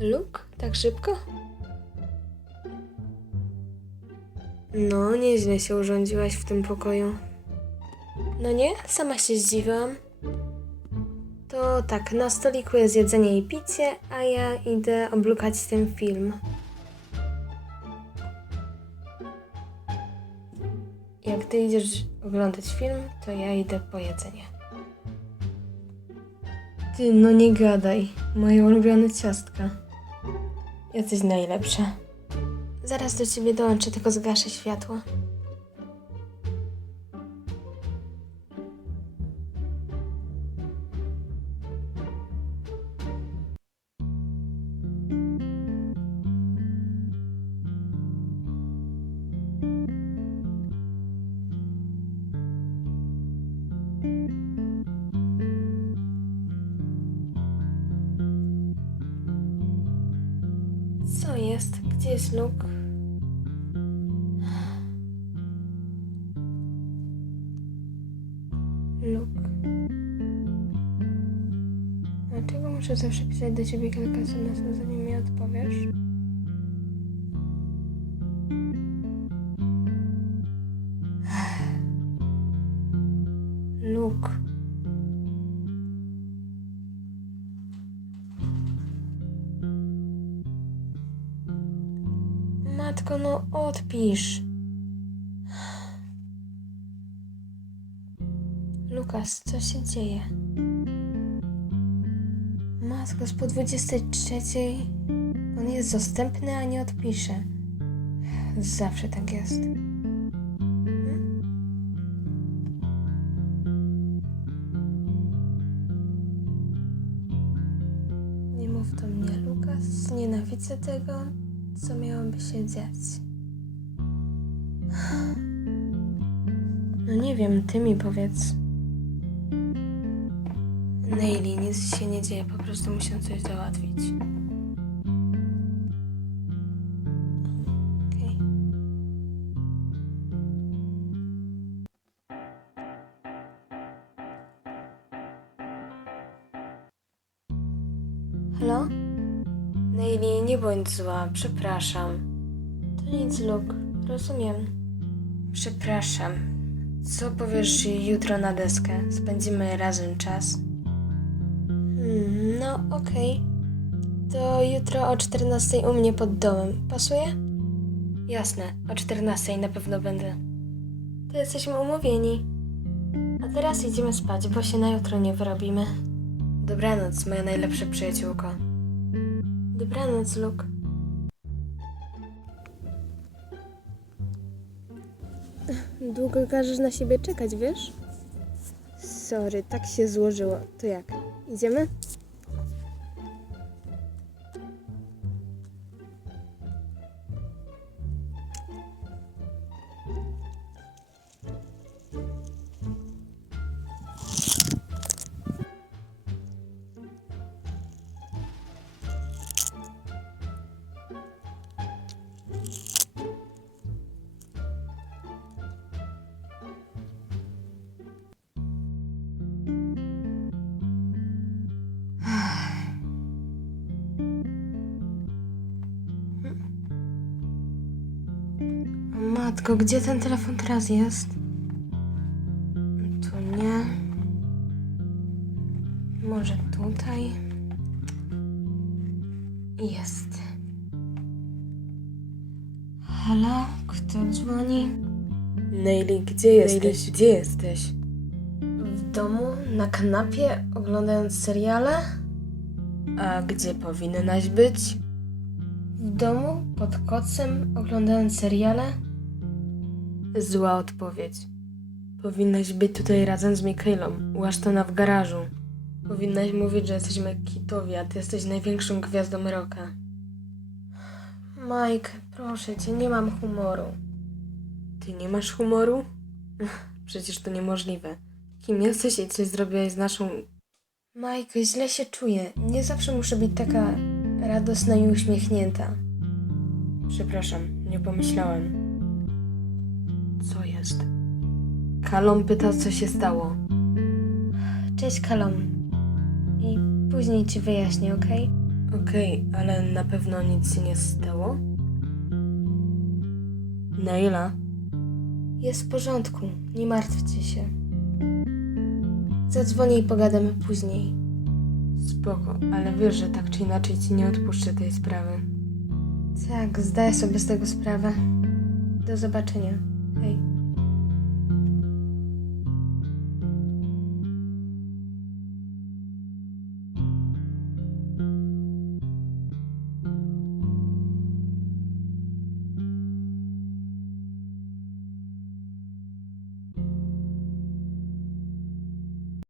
Luke? Tak szybko? No, nieźle się urządziłaś w tym pokoju. No nie? Sama się zdziwiłam. To tak, na stoliku jest jedzenie i picie, a ja idę oblukać ten film. Jak ty idziesz oglądać film, to ja idę po jedzenie. Ty, no nie gadaj. Moje ulubione ciastka. Jesteś najlepsza. Zaraz do ciebie dołączę, tylko zgaszę światło. Jest? Gdzie jest Luke? Luke. Dlaczego muszę zawsze pisać do ciebie kilka SMS, zanim mi odpowiesz? Matko, no odpisz. Lukas, co się dzieje? Matko, z po 23 on jest dostępny, a nie odpisze. Zawsze tak jest. Hmm? Nie mów do mnie, Lukas. Nienawidzę tego, co miałoby się dziać. No nie wiem, ty mi powiedz. Neili, nic się nie dzieje, po prostu muszę coś załatwić. Okej. Halo? Neili, nie bądź zła, przepraszam. To nic, Luke, rozumiem. Przepraszam. Co powiesz jutro na deskę? Spędzimy razem czas. Hmm, no okej. To jutro o 14 u mnie pod domem. Pasuje? Jasne, o 14 na pewno będę. To jesteśmy umówieni. A teraz idziemy spać, bo się na jutro nie wyrobimy. Dobranoc, moja najlepsza przyjaciółko. Dobranoc, Luke. Długo każesz na siebie czekać, wiesz? Sorry, tak się złożyło. To jak? Idziemy? Matko, gdzie ten telefon teraz jest? Tu nie. Może tutaj? Jest. Halo? Kto dzwoni? Neili, gdzie jesteś? Gdzie jesteś? W domu, na kanapie, oglądając seriale? A gdzie powinnaś być? W domu, pod kocem, oglądając seriale? Zła odpowiedź. Powinnaś być tutaj razem z Mikaelą, u Ashtona w garażu. Powinnaś mówić, że jesteśmy kitowi, a ty jesteś największą gwiazdą rocka. Mike, proszę cię, nie mam humoru. Ty nie masz humoru? Przecież to niemożliwe. Kim jesteś i coś zrobiłeś z naszą... Mike, źle się czuję. Nie zawsze muszę być taka radosna i uśmiechnięta. Przepraszam, nie pomyślałem. Kalom pyta, co się stało. Cześć, Kalom. I później ci wyjaśnię, okej? Okej, ale na pewno nic się nie stało? Naila? Jest w porządku, nie martwcie się. Zadzwonię i pogadamy później. Spoko, ale wiesz, że tak czy inaczej ci nie odpuszczę tej sprawy. Tak, zdaję sobie z tego sprawę. Do zobaczenia. Hej.